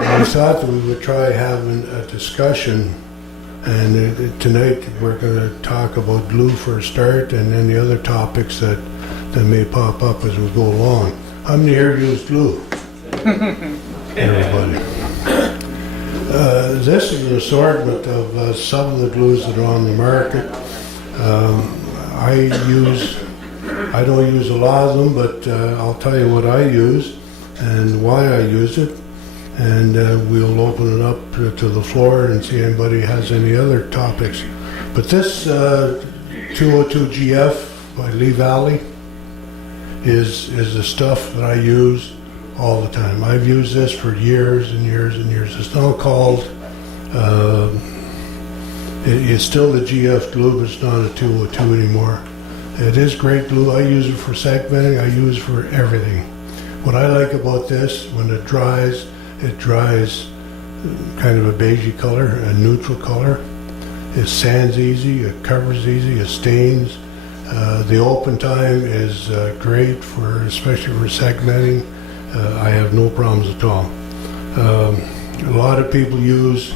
we thought that we would try having a discussion, and tonight we're going to talk about glue for a start, and then the other topics that may pop up as we go along. How many here use glue? Everybody. This is an assortment of some of the glues that are on the market. I don't use a lot of them, but I'll tell you what I use and why I use it, and we'll open it up to the floor and see if anybody has any other topics. But this 202 GF by Lee Valley is the stuff that I use all the time. I've used this for years and years and years. It's now called, it's still the GF glue, but it's not a 202 anymore. It is great glue. I use it for segmenting. I use it for everything. What I like about this, when it dries kind of a beigey color, a neutral color. It sands easy, it covers easy, it stains. The open time is great, especially for segmenting. I have no problems at all. A lot of people use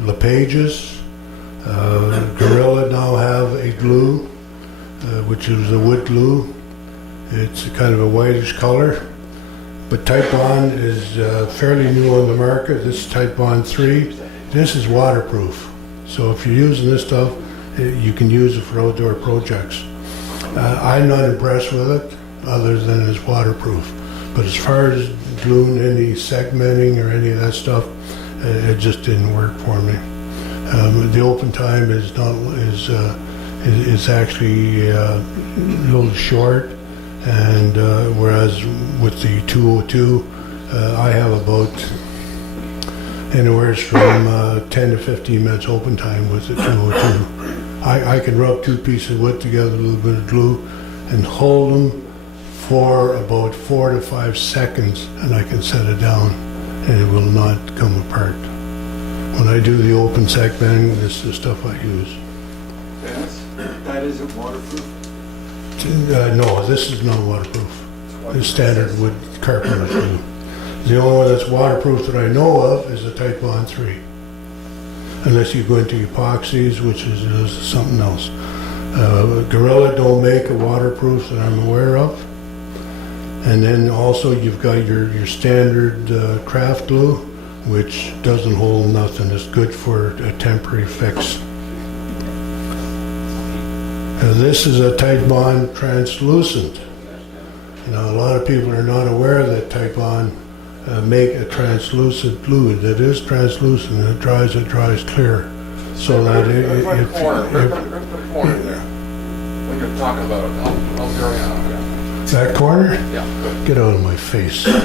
LePage's. Gorilla now have a glue, which is a wood glue. It's kind of a whitish color. But Type Bond is fairly new on the market. This is Type Bond 3. This is waterproof. So if you're using this stuff, you can use it for outdoor projects. I'm not impressed with it, other than it's waterproof. But as far as gluing any segmenting or any of that stuff, it just didn't work for me. The open time is actually a little short, and whereas with the 202, I have about anywhere from 10 to 15 minutes open time with the 202. I can rub two pieces of wood together, a little bit of glue, and hold them for about 4 to 5 seconds, and I can set it down, and it will not come apart. When I do the open segmenting, this is the stuff I use. That isn't waterproof? No, this is not waterproof. It's standard wood carpenter glue. The only one that's waterproof that I know of is the Type Bond 3. Unless you go into epoxies, which is something else. Gorilla don't make a waterproof that I'm aware of. And then also you've got your standard craft glue, which doesn't hold nothing. It's good for a temporary fix. This is a Type Bond translucent. A lot of people are not aware that Type Bond make a translucent glue. It is translucent, and it dries clear. So that Put the corner there. When you're talking about it, I'll carry on. That corner? Yeah, good. Get out of my face. Jeez.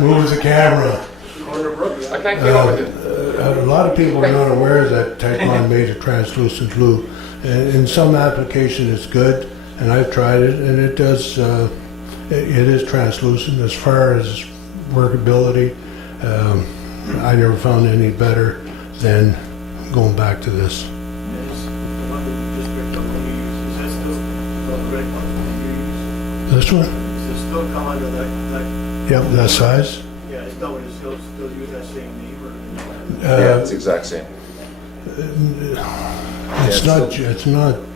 Move the camera. I can't get over it. A lot of people are not aware that Type Bond made a translucent glue. And in some application it's good, and I've tried it, and it does, it is translucent. As far as workability, I never found any better than going back to this. This one? Does it still come under that? Yep, that size. Yeah, it's still use that same name Yeah, it's the exact same. It's not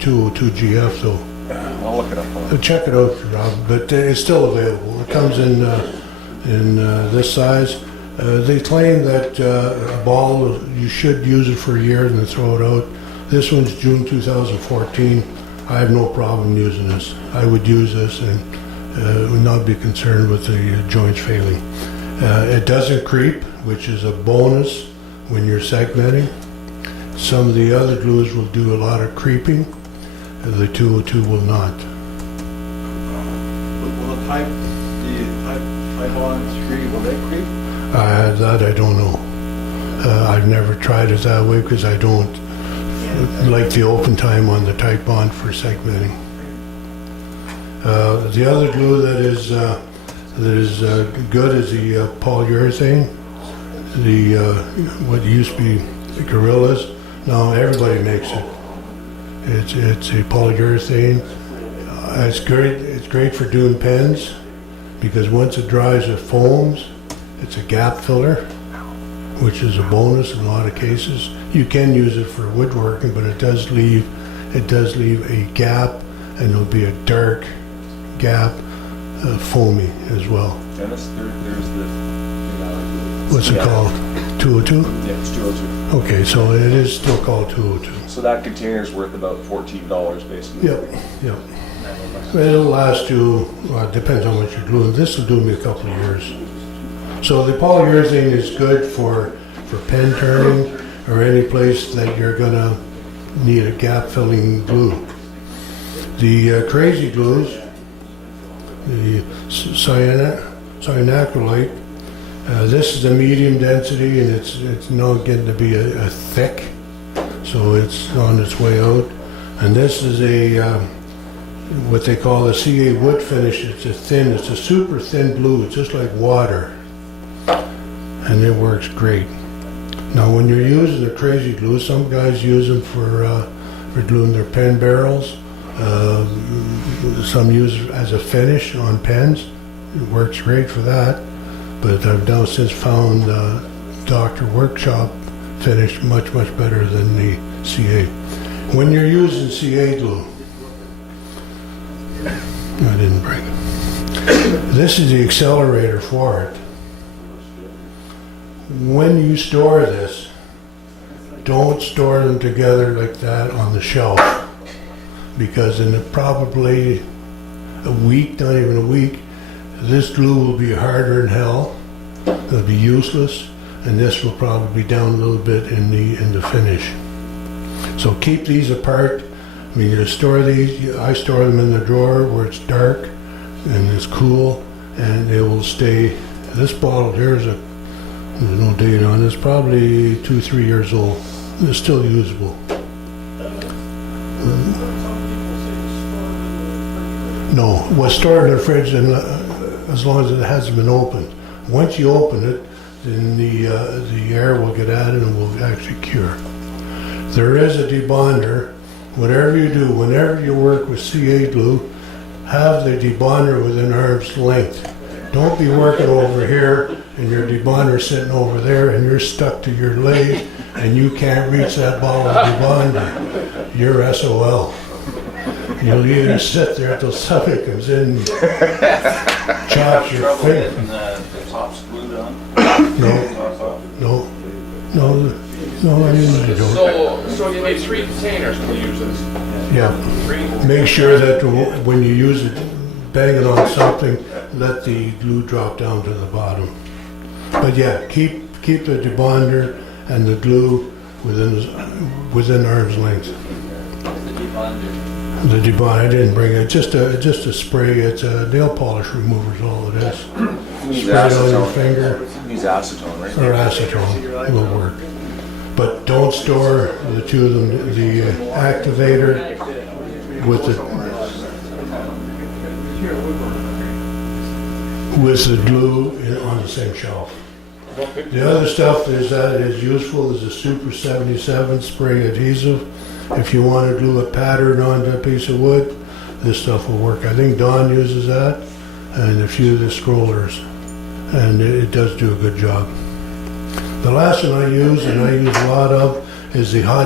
202 GF though. I'll look it up. Check it out, Rob, but it's still available. It comes in this size. They claim that a ball, you should use it for a year and then throw it out. This one's June 2014. I have no problem using this. I would use this and would not be concerned with the joints failing. It doesn't creep, which is a bonus when you're segmenting. Some of the other glues will do a lot of creeping. The 202 will not. Will the Type Bond 3, will they creep? That I don't know. I've never tried it that way because I don't like the open time on the Type Bond for segmenting. The other glue that is good is the polyurethane. What used to be the Gorillas. Now everybody makes it. It's a polyurethane. It's great for doing pens. because once it dries, it foams. It's a gap filler, which is a bonus in a lot of cases. You can use it for woodworking, but it does leave a gap, and it'll be a dark gap, foamy as well. Dennis, there's the. What's it called? 202? Yeah, it's 202. Okay, so it is still called 202. So that container's worth about $14 basically. Yep. It'll last you, well, it depends on what you're gluing. This will do me a couple of years. So the polyurethane is good for pen turning or any place that you're gonna need a gap filling glue. The crazy glues, the cyanacrylate, this is a medium density, and it's not getting to be a thick, so it's on its way out. And this is a what they call a CA wood finish. It's a super thin glue. It's just like water, and it works great. Now, when you're using the crazy glue, some guys use them for gluing their pen barrels. Some use it as a finish on pens. It works great for that. But I've now since found Dr. Workshop finish much better than the CA. When you're using CA glue, I didn't bring it. This is the accelerator for it. When you store this, don't store them together like that on the shelf, because in probably a week, not even a week, this glue will be harder than hell. It'll be useless, and this will probably be down a little bit in the finish. So keep these apart. I mean, you store these. I store them in the drawer where it's dark and it's cool, and it will stay. This bottle here there's no date on it. It's probably 2-3 years old. It's still usable. No, well, stored in the fridge, and as long as it hasn't been opened. Once you open it, then the air will get added and will actually cure. There is a debonder. Whatever you do, whenever you work with CA glue, have the debonder within arm's length. Don't be working over here and your debonder sitting over there and you're stuck to your lathe and you can't reach that bottle of debonder. You're SOL. You'll either sit there until somebody comes in and chops your finger. The top's glued on? No, I didn't do it. So you need 3 containers to use this? Yeah. 3? Make sure that when you use it, bang it on something, let the glue drop down to the bottom. But yeah, keep the debonder and the glue within arm's length. The debonder, I didn't bring it. Just a spray. It's a nail polish remover is all it is. Spray it on your finger. Use acetone, right? Or acetone will work. But don't store the two of them, the activator with the glue on the same shelf. The other stuff that is useful is a Super 77 spray adhesive. If you want to glue a pattern onto a piece of wood, this stuff will work. I think Don uses that, and a few of the scrollers, and it does do a good job. The last one I use, and I use a lot of, is the hot